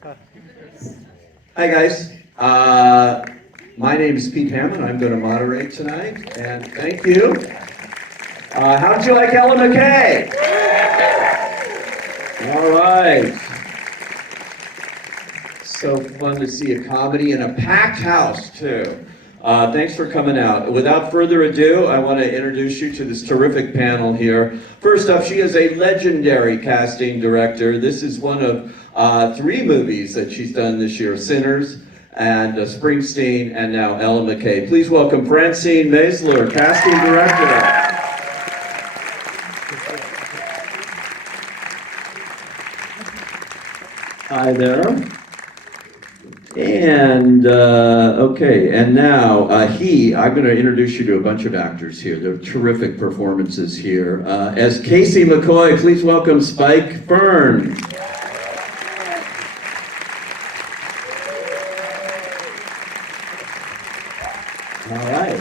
Hi guys, my name is Pete Hammond. I'm going to moderate tonight, and thank you. How did you like Ella McCay? All right. So fun to see a comedy in a packed house too. Thanks for coming out. Without further ado, I want to introduce you to this terrific panel here. First up, she is a legendary casting director. This is one of 3 movies that she's done this year: Sinners, and Springsteen, and now Ella McCay. Please welcome Francine Maisler, casting director. Hi there. And, okay, and now I'm going to introduce you to a bunch of actors here. They're terrific performances here. As Casey McCoy, please welcome Spike Fearn. All right.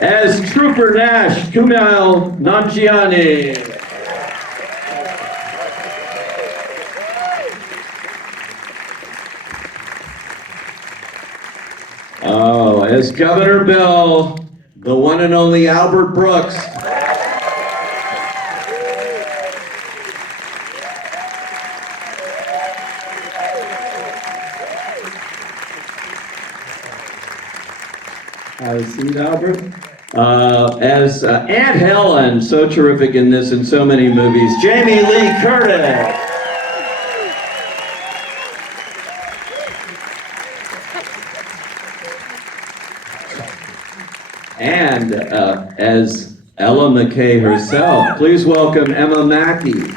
As Trooper Nash, Kumail Nanjiani. Oh, as Governor Bill, the one and only Albert Brooks. Have a seat, Albert. As Aunt Helen, so terrific in this and so many movies, Jamie Lee Curtis. And as Ella McCay herself, please welcome Emma Mackey.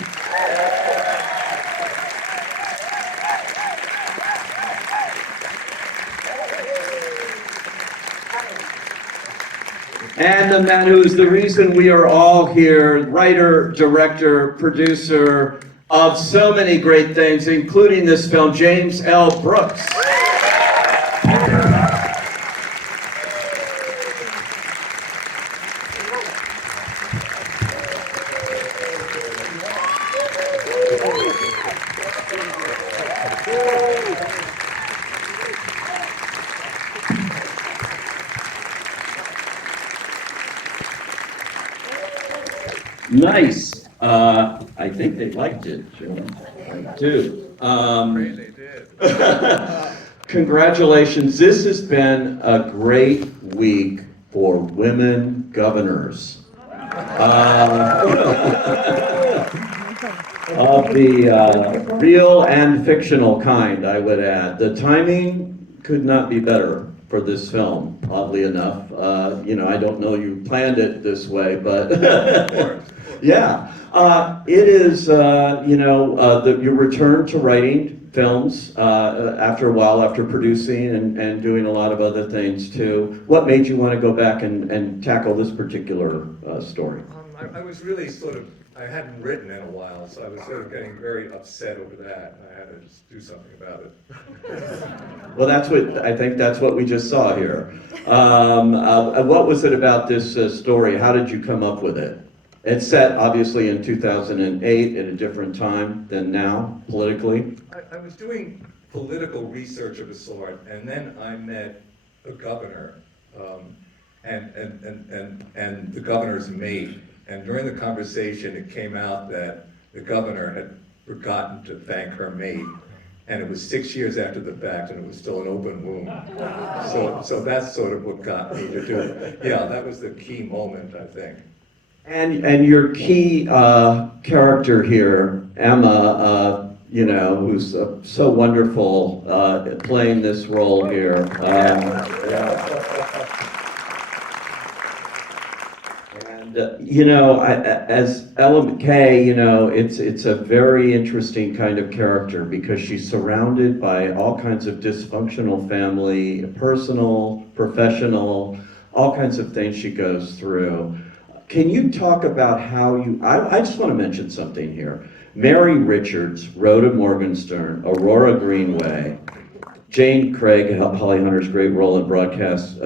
And the man who's the reason we are all here, writer, director, producer of so many great things, including this film, James L. Brooks. Nice. I think they liked it, Joe. Too. They did. Congratulations. This has been a great week for women governors. Of the real and fictional kind, I would add. The timing could not be better for this film, oddly enough. I don't know you planned it this way, but yeah. It is, your return to writing films after a while, after producing and doing a lot of other things too. What made you want to go back and tackle this particular story? I was really I hadn't written in a while, so I was sort of getting very upset over that. I had to just do something about it. Well, I think that's what we just saw here. What was it about this story? How did you come up with it? It's set obviously in 2008 at a different time than now, politically. I was doing political research of a sort, and then I met the governor and the governor's mate. And during the conversation, it came out that the governor had forgotten to thank her mate. And it was 6 years after the fact, and it was still an open wound. So that's sort of what got me to do it. Yeah, that was the key moment, I think. And your key character here, Emma, who's so wonderful playing this role here. As Ella McCay, it's a very interesting kind of character because she's surrounded by all kinds of dysfunctional family, personal, professional, all kinds of things she goes through. Can you talk about how I just want to mention something here. Mary Richards, Rhoda Morgenstern, Aurora Greenway, Jane Craig, Holly Hunter's great role in broadcast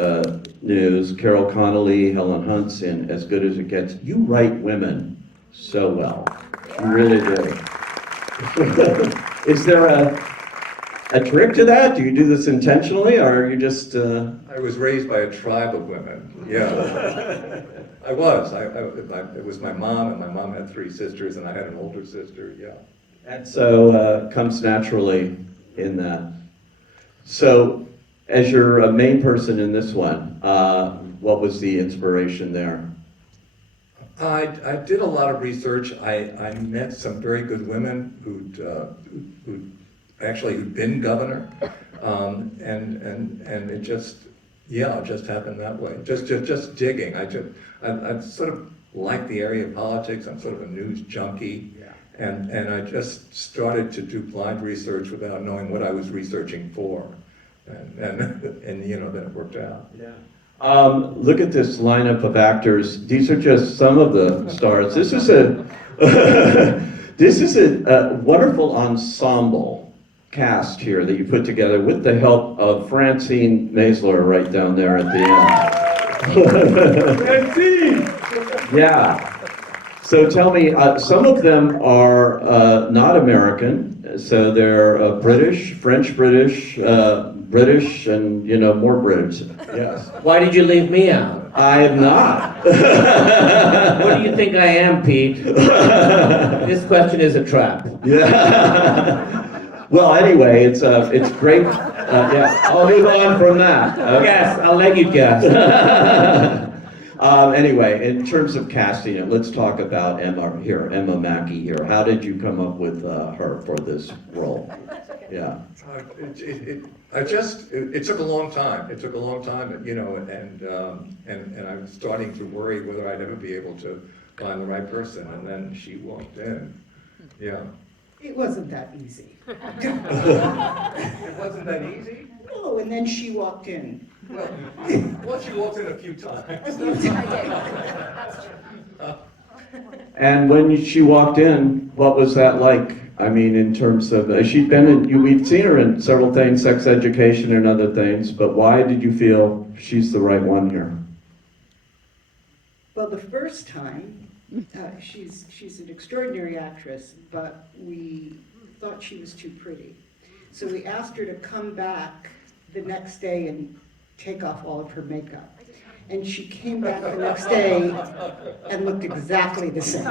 news, Carol Connolly, Helen Hunt's in As Good as It Gets. You write women so well. You really do. Is there a trick to that? Do you do this intentionally, or are you just? I was raised by a tribe of women. Yeah, I was. It was my mom, and my mom had 3 sisters, and I had an older sister. Yeah. And so comes naturally in that. So, as your main person in this one, what was the inspiration there? I did a lot of research. I met some very good women who'd been governor, and it just, yeah, it just happened that way. Just digging. I sort of like the area of politics. I'm sort of a news junkie. And I just started to do blind research without knowing what I was researching for. And you know, then it worked out. Yeah. Look at this lineup of actors. These are just some of the stars. This is a this is a wonderful ensemble cast here that you put together with the help of Francine Maisler right down there at the end. Francine! Yeah. So tell me, some of them are not American, so they're British, French British, British, and you know, more British. Yes. Why did you leave me out? I am not. What do you think I am, Pete? This question is a trap. Yeah. Well, anyway, it's great. Yeah, I'll move on from that. Yes, I'll let you guess. Anyway, in terms of casting it, let's talk about Emma Mackey here. How did you come up with her for this role? Yeah. It took a long time. It took a long time, you know, and I was starting to worry whether I'd ever be able to find the right person. And then she walked in. Yeah. It wasn't that easy. It wasn't that easy? No, and then she walked in. Well, she walked in a few times. And when she walked in, what was that like? I mean, in terms of, she'd been in, we've seen her in several things, sex education and other things, but why did you feel she's the right one here? Well, the first time, she's an extraordinary actress, but we thought she was too pretty. So we asked her to come back the next day and take off all of her makeup. And she came back the next day and looked exactly the same.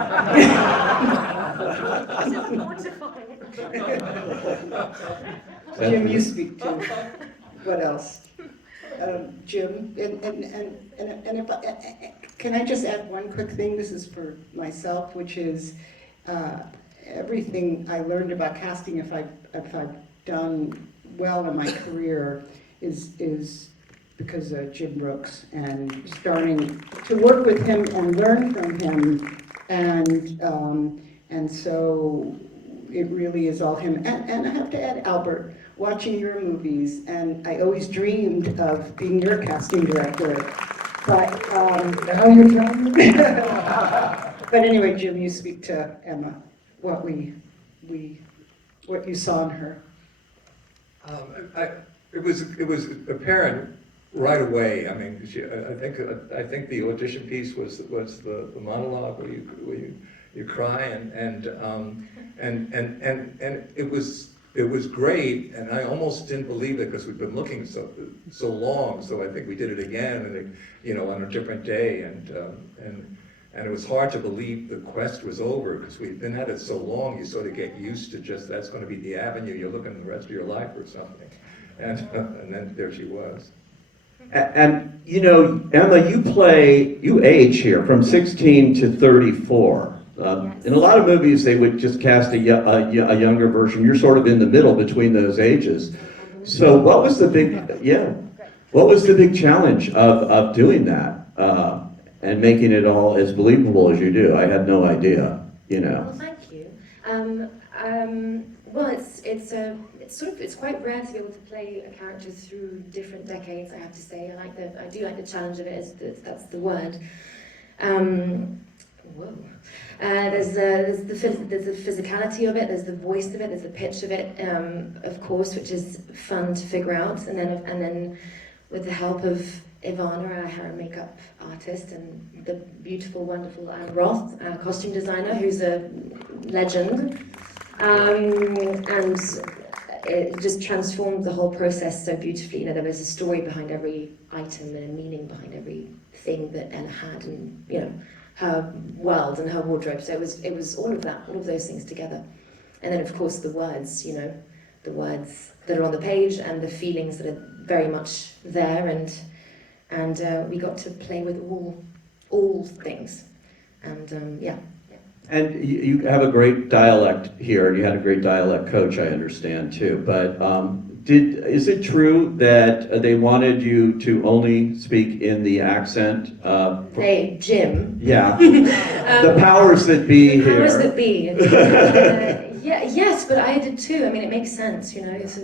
Jim, you speak too. What else? Jim, and if can I just add one quick thing? This is for myself, which is everything I learned about casting. If I've done well in my career, is because of Jim Brooks, and starting to work with him and learn from him, and so it really is all him. And I have to add Albert, watching your movies, and I always dreamed of being your casting director. But Now you're telling me? but anyway, Jim, you speak to Emma. What you saw in her. It was apparent right away. I mean, I think the audition piece was the monologue where you cry, and it was great, and I almost didn't believe it because we've been looking so long. So I think we did it again, and you know, on a different day, and it was hard to believe the quest was over because we've been at it so long. You sort of get used to just that's going to be the avenue you're looking the rest of your life or something, and then there she was. And you know, Emma, you age here from 16 to 34. In a lot of movies, they would just cast a younger version. You're sort of in the middle between those ages. So, what was the big challenge of doing that and making it all as believable as you do? I had no idea. You know. Well, thank you. Well, it's quite rare to be able to play a character through different decades. I have to say, I do like the challenge of it. That's the word. Whoa. There's the physicality of it. There's the voice of it. There's the pitch of it, of course, which is fun to figure out. And then with the help of Ivana, our hair and makeup artist, and the beautiful, wonderful Anne Roth, our costume designer, who's a legend. And it just transformed the whole process so beautifully. You know, there was a story behind every item and a meaning behind everything that Ella had, and you know, her world and her wardrobe. So it was all of that, all of those things together. And then of course the words, you know, the words that are on the page and the feelings that are very much there, and we got to play with all things, and yeah. And you have a great dialect here, and you had a great dialect coach, I understand too. But is it true that they wanted you to only speak in the accent? Hey, Jim. Yeah, the powers that be here. Powers that be. Yeah, yes, but I did too. I mean, it makes sense, you know. It's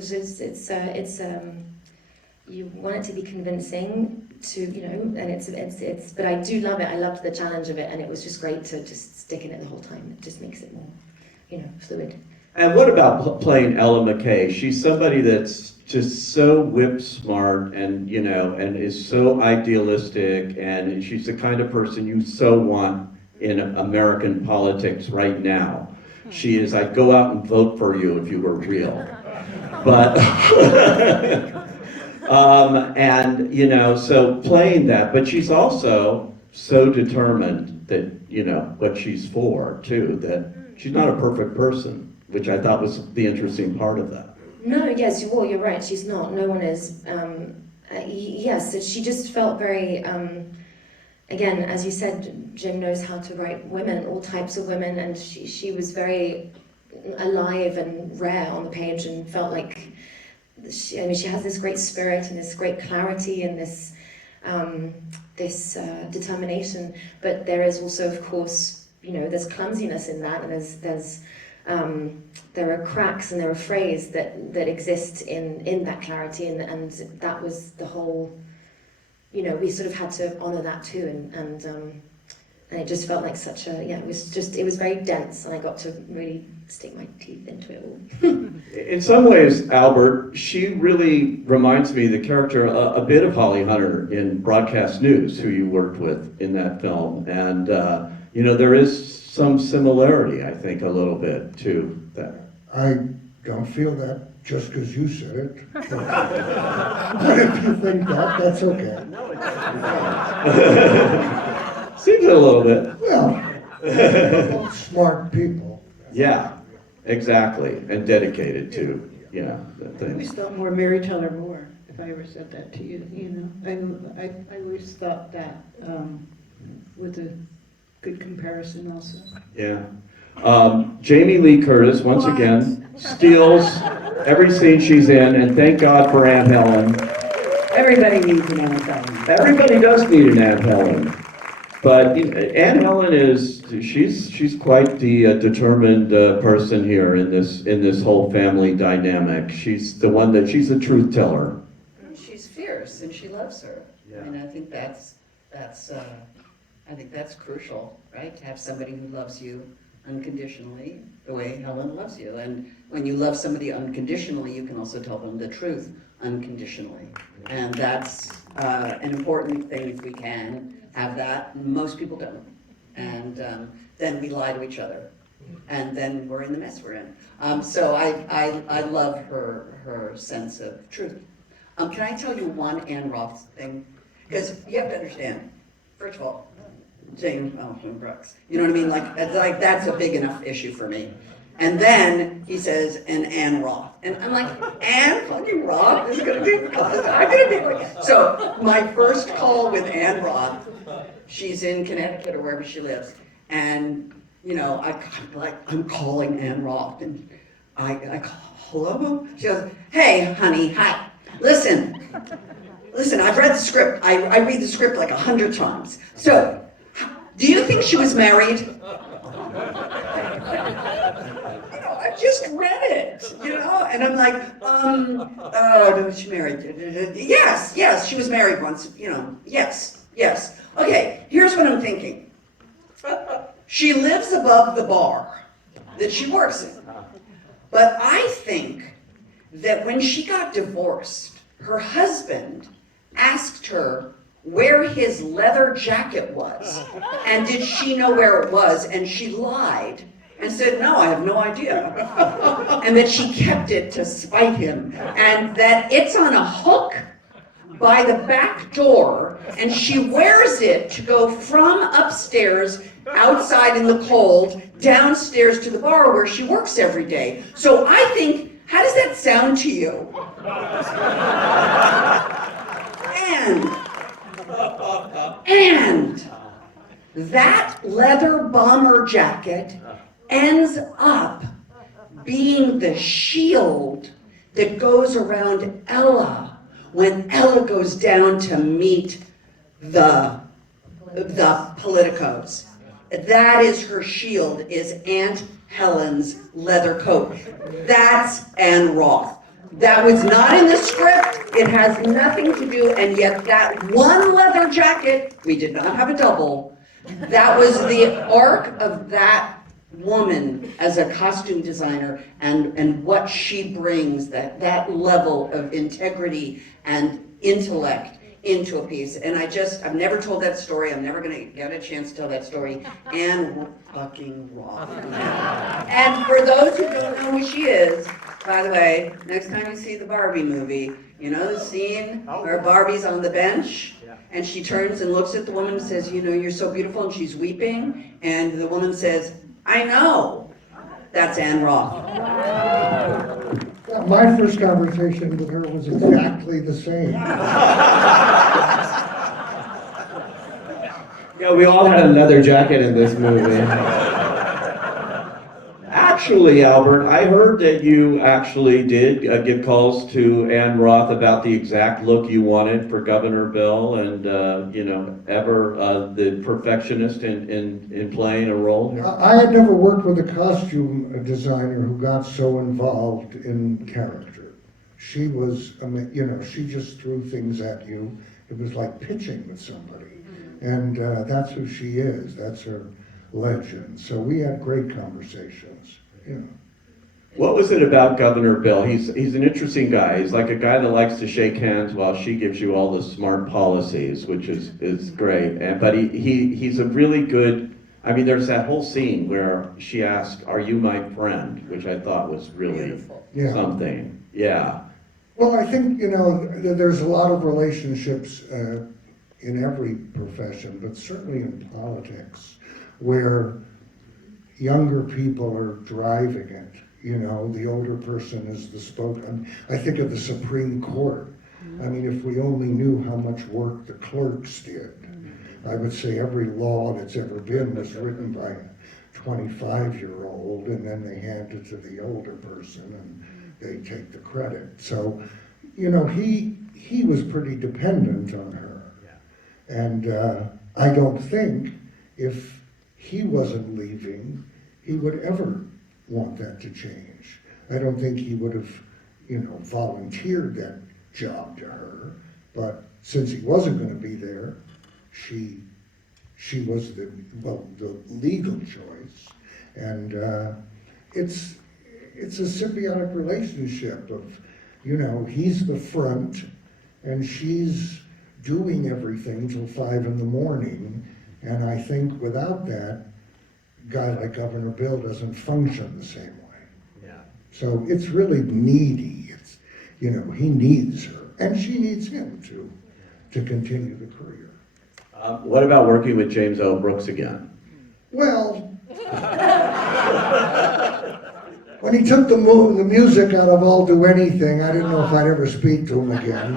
you want it to be convincing to, you know, and it's. But I do love it. I loved the challenge of it, and it was just great to just stick in it the whole time. It just makes it more, you know, fluid. And what about playing Ella McCay? She's somebody that's just so whip smart, and you know, and is so idealistic, and she's the kind of person you so want in American politics right now. She is. I'd go out and vote for you if you were real. But and you know, so playing that, but she's also so determined that, you know, what she's for too, that she's not a perfect person, which I thought was the interesting part of that. No, yes, well, you're right. She's not. No one is. Yes, she just felt very. Again, as you said, Jim knows how to write women, all types of women, and she was very alive and rare on the page, and felt like she has this great spirit and this great clarity and this determination. But there is also, of course, you know, there's clumsiness in that, and there are cracks and there are frays that exist in that clarity, and that was the whole. You know, we sort of had to honor that too, and it just felt like such a, yeah, it was very dense, and I got to really stick my teeth into it all. In some ways, Albert, she really reminds me, the character, a bit of Holly Hunter in Broadcast News, who you worked with in that film, and you know, there is some similarity, I think, a little bit to that. I don't feel that just because you said it. But if you think that, that's okay. Seems a little bit. Well, we're both smart people. Yeah, exactly, and dedicated to, you know, the I things. always thought more Mary Tyler Moore, if I ever said that to you, you know. And I always thought that with a good comparison also. Yeah. Jamie Lee Curtis, once again, steals every scene she's in, and thank God for Aunt Helen. Everybody needs an Aunt Helen. Everybody does need an Aunt Helen. But Aunt Helen she's quite the determined person here in this whole family dynamic. She's a truth teller. She's fierce and she loves her. Yeah. And I think that's crucial, right? To have somebody who loves you unconditionally, the way Helen loves you. And when you love somebody unconditionally, you can also tell them the truth unconditionally. And that's an important thing if we can have that. Most people don't. And then we lie to each other. And then we're in the mess we're in. So I love her sense of truth. Can I tell you one Anne Roth thing? Because you have to understand, first of all, James Brooks. You know what I mean? Like that's a big enough issue for me. And then he says, and Anne Roth. And I'm like, Anne fucking Roth is gonna be, I'm gonna be. So my first call with Anne Roth, she's in Connecticut or wherever she lives. And, you know, I'm calling Anne Roth and I call, hello? She goes, hey, honey, hi. Listen, I've read the script. I read the script like 100 times. So, do you think she was married? I just read it, you know? And I'm like, oh, no, she married. Yes, she was married once, you know, yes. Okay, here's what I'm thinking. She lives above the bar that she works in. But I think that when she got divorced, her husband asked her where his leather jacket was, and did she know where it was, and she lied, and said, no, I have no idea. And that she kept it to spite him, and that it's on a hook by the back door, and she wears it to go from upstairs, outside in the cold, downstairs to the bar where she works every day. So I think, how does that sound to you? And that leather bomber jacket ends up being the shield that goes around Ella when Ella goes down to meet the politicos. That is her shield, is Aunt Helen's leather coat. That's Anne Roth. That was not in the script, it has nothing to do, and yet that one leather jacket, we did not have a double, that was the arc of that woman as a costume designer, and what she brings, that level of integrity and intellect into a piece. And I've never told that story, I'm never gonna get a chance to tell that story. Anne fucking Roth. And for those who don't know who she is, by the way, next time you see the Barbie movie, you know the scene where Barbie's on the bench and she turns and looks at the woman and says, you know, you're so beautiful, and she's weeping, and the woman says, I know. That's Anne Roth. My first conversation with her was exactly the same. Yeah, we all had a leather jacket in this movie. Actually, Albert, I heard that you actually did give calls to Anne Roth about the exact look you wanted for Governor Bill, and ever the perfectionist in playing a role here. I had never worked with a costume designer who got so involved in character. She was, she just threw things at you. It was like pitching with somebody. And that's who she is. That's her legend. So we had great conversations. What was it about Governor Bill? He's an interesting guy. He's like a guy that likes to shake hands while she gives you all the smart policies, which is great. But he's a really good. I mean, there's that whole scene where she asked, "Are you my friend?" which I thought was really something. Yeah. Well, I think there's a lot of relationships in every profession, but certainly in politics, where younger people are driving it. The older person is the spokesman. I think of the Supreme Court. I mean, if we only knew how much work the clerks did, I would say every law that's ever been was written by a 25-year-old, and then they hand it to the older person, and they take the credit. So, he was pretty dependent on her. And I don't think if he wasn't leaving, he would ever want that to change. I don't think he would have, volunteered that job to her. But since he wasn't going to be there, she was the legal choice. And it's a symbiotic relationship of, he's the front and she's doing everything till 5 a.m. And I think without that, a guy like Governor Bill doesn't function the same way. Yeah. So it's really needy. It's, he needs her, and she needs him to continue the career. What about working with James L. Brooks again? Well, when he took the music out of I'll Do Anything, I didn't know if I'd ever speak to him again.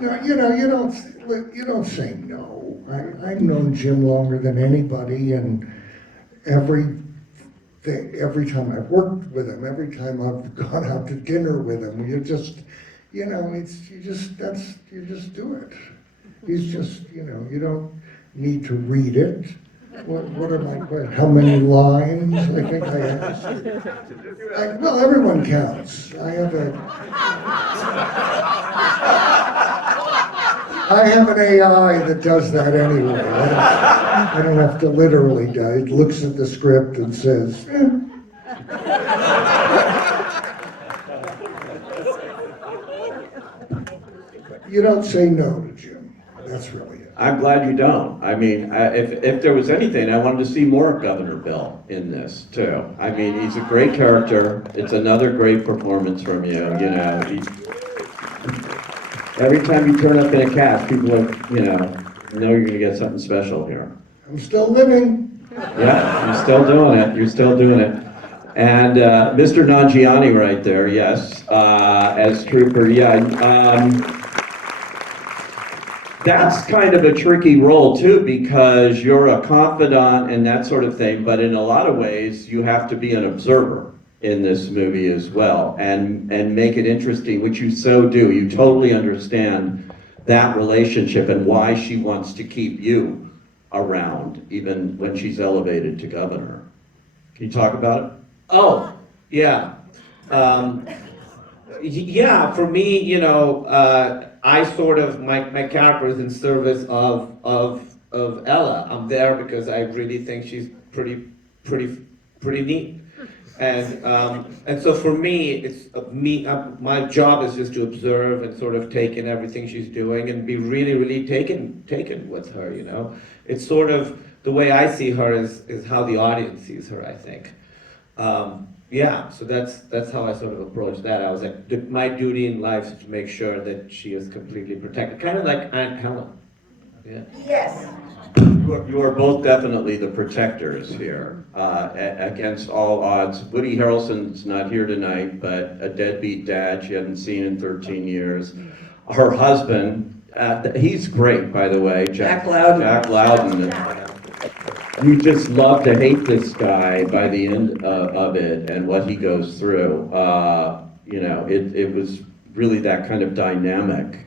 But you don't say no. I've known Jim longer than anybody, and every time I've worked with him, every time I've gone out to dinner with him, you just do it. He's just, you don't need to read it. What are my questions? How many lines? I think I asked. Well, everyone counts. I have an AI that does that anyway. I don't have to literally do it. It looks at the script and says, You don't say no to Jim. That's really it. I'm glad you don't. I mean, if there was anything, I wanted to see more of Governor Bill in this too. I mean, he's a great character. It's another great performance from you. You know, every time you turn up in a cast, people are, know you're gonna get something special here. I'm still living. Yeah, you're still doing it. You're still doing it. And Mr. Nanjiani right there, yes, as Trooper, yeah. That's kind of a tricky role too, because you're a confidant and that sort of thing, but in a lot of ways, you have to be an observer in this movie as well, and make it interesting, which you so do. You totally understand that relationship and why she wants to keep you around, even when she's elevated to governor. Can you talk about it? Oh, yeah. Yeah, for me, I sort of, my character is in service of Ella. I'm there because I really think she's pretty neat. And so for me, it's my job is just to observe and sort of take in everything she's doing and be really taken with her, It's sort of, the way I see her is how the audience sees her, I think. Yeah, so that's how I sort of approach that. I was like, my duty in life is to make sure that she is completely protected, kind of like Aunt Helen. Yeah. Yes. You are both definitely the protectors here, against all odds. Woody Harrelson's not here tonight, but a deadbeat dad she hadn't seen in 13 years. Her husband, he's great, by the way. Jack Loudon. Jack Loudon. You just love to hate this guy by the end of it and what he goes through. It was really that kind of dynamic.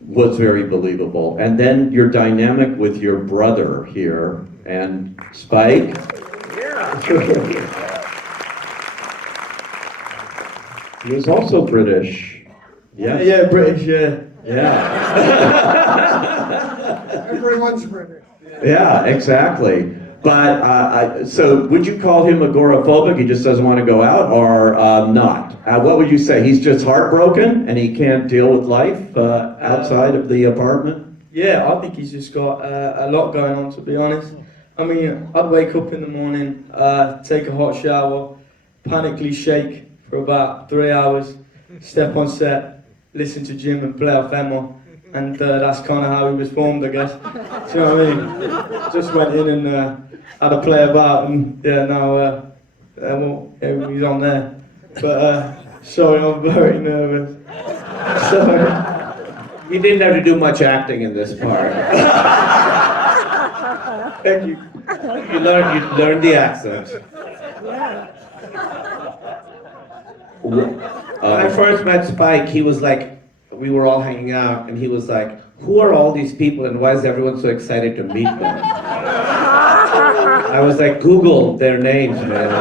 Was very believable. And then your dynamic with your brother here and Spike. Yeah. He was also British. Yes. Yeah, British, yeah. Yeah. Everyone's British. Yeah, exactly. But, so would you call him agoraphobic? He just doesn't want to go out, or not? What would you say? He's just heartbroken and he can't deal with life outside of the apartment? Yeah, I think he's just got a lot going on, to be honest. I mean, I'd wake up in the morning, take a hot shower, panically shake for about 3 hours, step on set, listen to Jim and play off Emma. And that's kind of how he was formed, I guess. Do you know what I mean? Just went in and had a play about, and yeah, now he's on there. But sorry, I'm very nervous. Sorry. You didn't have to do much acting in this part. Thank you. You learned the accent. When I first met Spike, he was like, we were all hanging out, and he was like, who are all these people and why is everyone so excited to meet them? I was like, Google their names, man.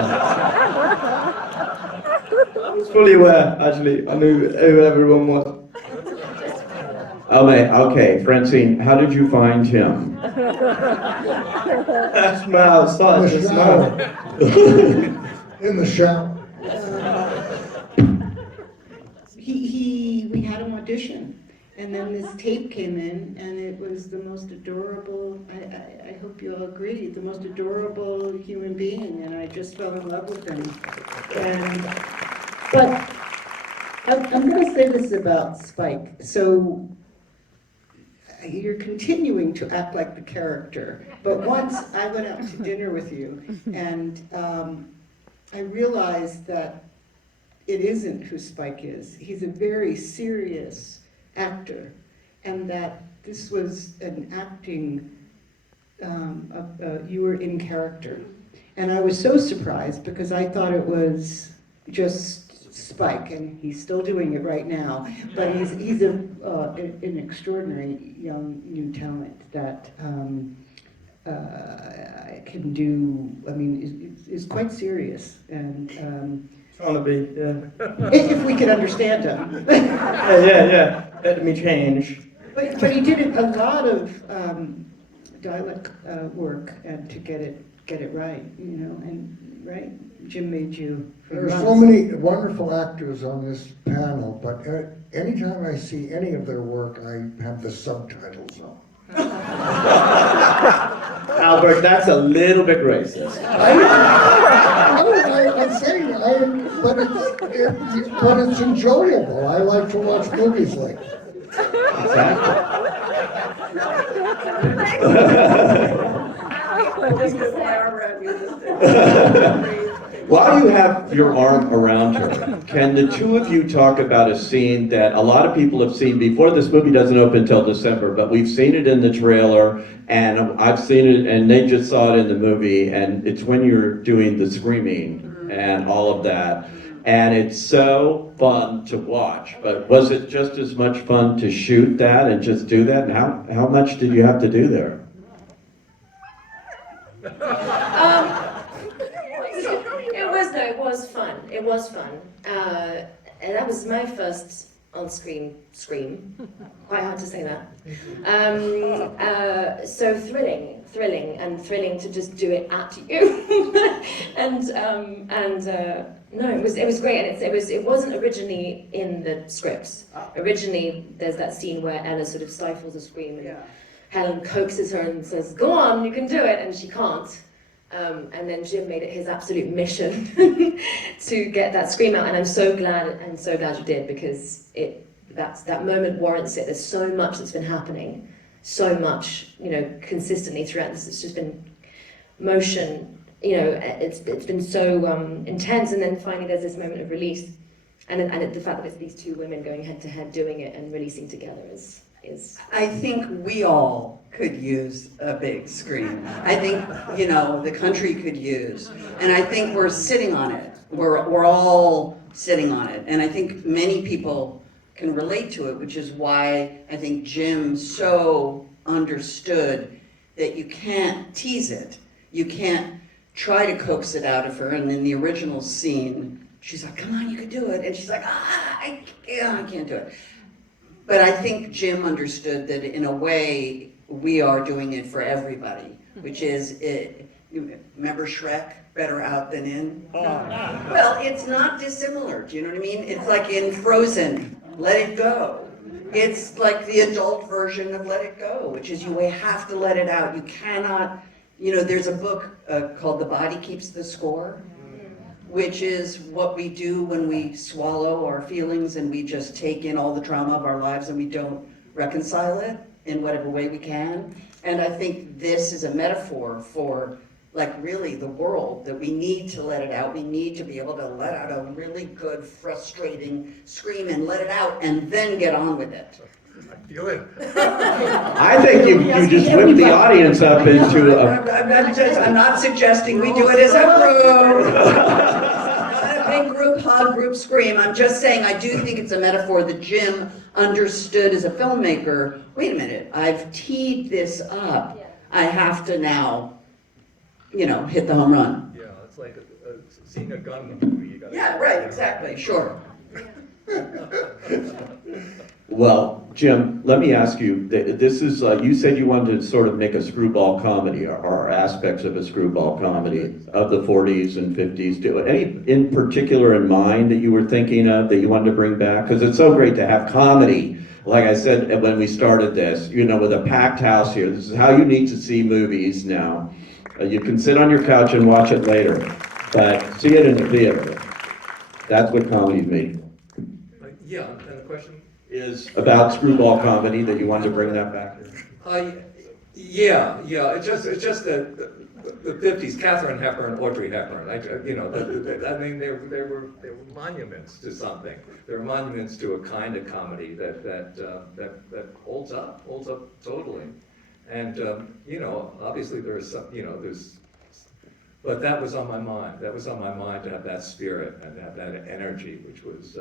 I was fully aware, actually. I knew who everyone was. Oh, man, okay, Francine, how did you find him? That's my outside just now. In the shower. We had an audition, and then this tape came in, and it was the most adorable, I hope you all agree, the most adorable human being, and I just fell in love with him. But I'm going to say this about Spike. So you're continuing to act like the character, but once I went out to dinner with you, and I realized that it isn't who Spike is. He's a very serious actor, and that this was an acting, you were in character. And I was so surprised because I thought it was just Spike, and he's still doing it right now, but he's an extraordinary young new talent that can do, I mean, is quite serious, and Trying to be, yeah. if we could understand him. Yeah. Let me change. But he did a lot of dialect work and to get it right, and right? Jim made you. There are so many wonderful actors on this panel, but anytime I see any of their work, I have the subtitles on. Albert, that's a little bit racist. I'm saying, but it's enjoyable. I like to watch movies like that. While you have your arm around her, can the two of you talk about a scene that a lot of people have seen before? This movie doesn't open until December, but we've seen it in the trailer, and I've seen it, and they just saw it in the movie, and it's when you're doing the screaming and all of that. And it's so fun to watch, but was it just as much fun to shoot that and just do that? And how much did you have to do there? It was fun. It was fun. And that was my first on-screen scream. Quite hard to say that. So thrilling to just do it at you. No, it was great, and it wasn't originally in the scripts. Originally, there's that scene where Ella sort of stifles a scream, and Helen coaxes her and says, "Go on, you can do it," and she can't. And then Jim made it his absolute mission to get that scream out, and I'm so glad you did, because that moment warrants it. There's so much that's been happening, so much, consistently throughout this. It's just been motion. It's been so intense, and then finally there's this moment of release, and the fact that it's these two women going head to head doing it and releasing together is. I think we all could use a big screen. I think, the country could use, and I think we're sitting on it. We're all sitting on it, and I think many people can relate to it, which is why I think Jim so understood that you can't tease it. You can't try to coax it out of her, and in the original scene, she's like, "Come on, you can do it," and she's like, I can't do it. But I think Jim understood that in a way, we are doing it for everybody, which is, remember Shrek, better out than in? Well, it's not dissimilar, do you know what I mean? It's like in Frozen, Let It Go. It's like the adult version of Let It Go, which is you have to let it out. You cannot, there's a book called The Body Keeps the Score, which is what we do when we swallow our feelings and we just take in all the trauma of our lives and we don't reconcile it in whatever way we can. And I think this is a metaphor for, really the world, that we need to let it out. We need to be able to let out a really good, frustrating scream and let it out and then get on with it. I feel it. I think you just whipped the audience up into a... I'm not suggesting we do it as a group. Not a big group hug, group scream. I'm just saying I do think it's a metaphor that Jim understood as a filmmaker. Wait a minute, I've teed this up. I have to now, hit the home run. Yeah, it's like seeing a gun movie. You gotta, Right, exactly, sure. Well, Jim, let me ask you, this is, you said you wanted to sort of make a screwball comedy, or aspects of a screwball comedy of the 40s and 50s. Do any in particular in mind that you were thinking of that you wanted to bring back? Because it's so great to have comedy. Like I said when we started this, with a packed house here, this is how you need to see movies now. You can sit on your couch and watch it later, but see it in the theater. That's what comedy's made. Yeah, and the question? Is about screwball comedy that you wanted to bring that back here? Yeah. It's just that the 50s, Katharine Hepburn, Audrey Hepburn. they were monuments to something. They're monuments to a kind of comedy that holds up totally. And obviously there's some, but that was on my mind. That was on my mind, to have that spirit and have that energy, which was.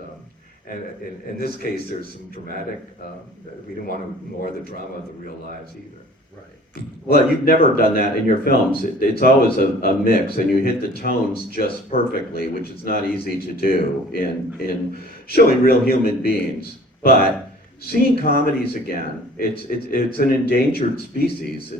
And in this case, there's some dramatic, we didn't want to ignore the drama of the real lives either. Right. Well, you've never done that in your films. It's always a mix, and you hit the tones just perfectly, which is not easy to do in showing real human beings. But seeing comedies again, it's an endangered species.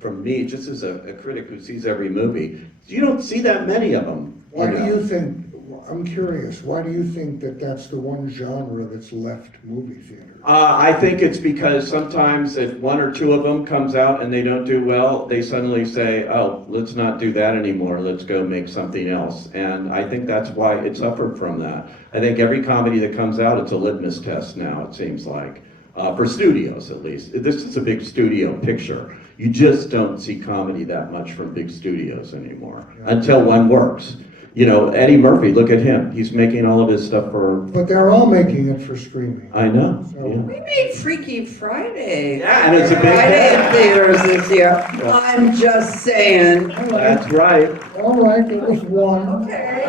From me, just as a critic who sees every movie, you don't see that many of them. Why do you think I'm curious, why do you think that that's the one genre that's left movie theaters? I think it's because sometimes if one or two of them comes out and they don't do well, they suddenly say, oh, let's not do that anymore, let's go make something else. And I think that's why it suffered from that. I think every comedy that comes out, it's a litmus test now, it seems like. For studios, at least. This is a big studio picture. You just don't see comedy that much from big studios anymore, until one works. You know, Eddie Murphy, look at him. He's making all of his stuff for... But they're all making it for streaming. I know, So- yeah. We made Freaky Friday. Yeah, and it's a big Friday hit. in theaters this year. I'm just saying. All That's right, right. all right, it was one. Okay.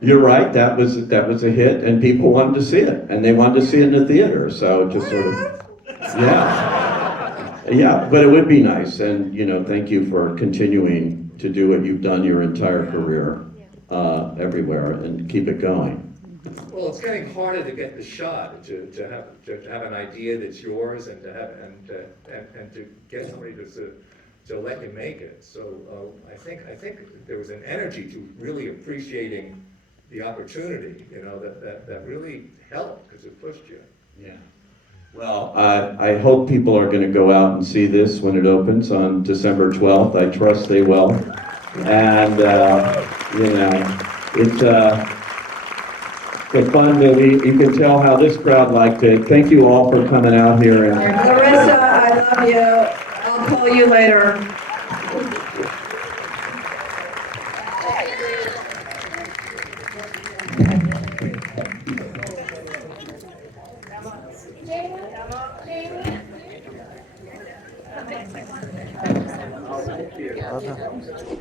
You're right, that was a hit, and people wanted to see it, and they wanted to see it in the theater, so just sort of... Yeah. Yeah, but it would be nice, and, you know, thank you for continuing to do what you've done your entire career, everywhere, and keep it going. Well, it's getting harder to get the shot, to have an idea that's yours, and to get somebody to let you make it. So I think there was an energy to really appreciating the opportunity, you know, that really helped because it pushed you. Yeah. Well, I hope people are going to go out and see this when it opens on December 12th. I trust they will. And, you know, it's a fun movie. You can tell how this crowd liked it. Thank you all for coming out here. And Larissa, I love you. I'll call you later. Thank you.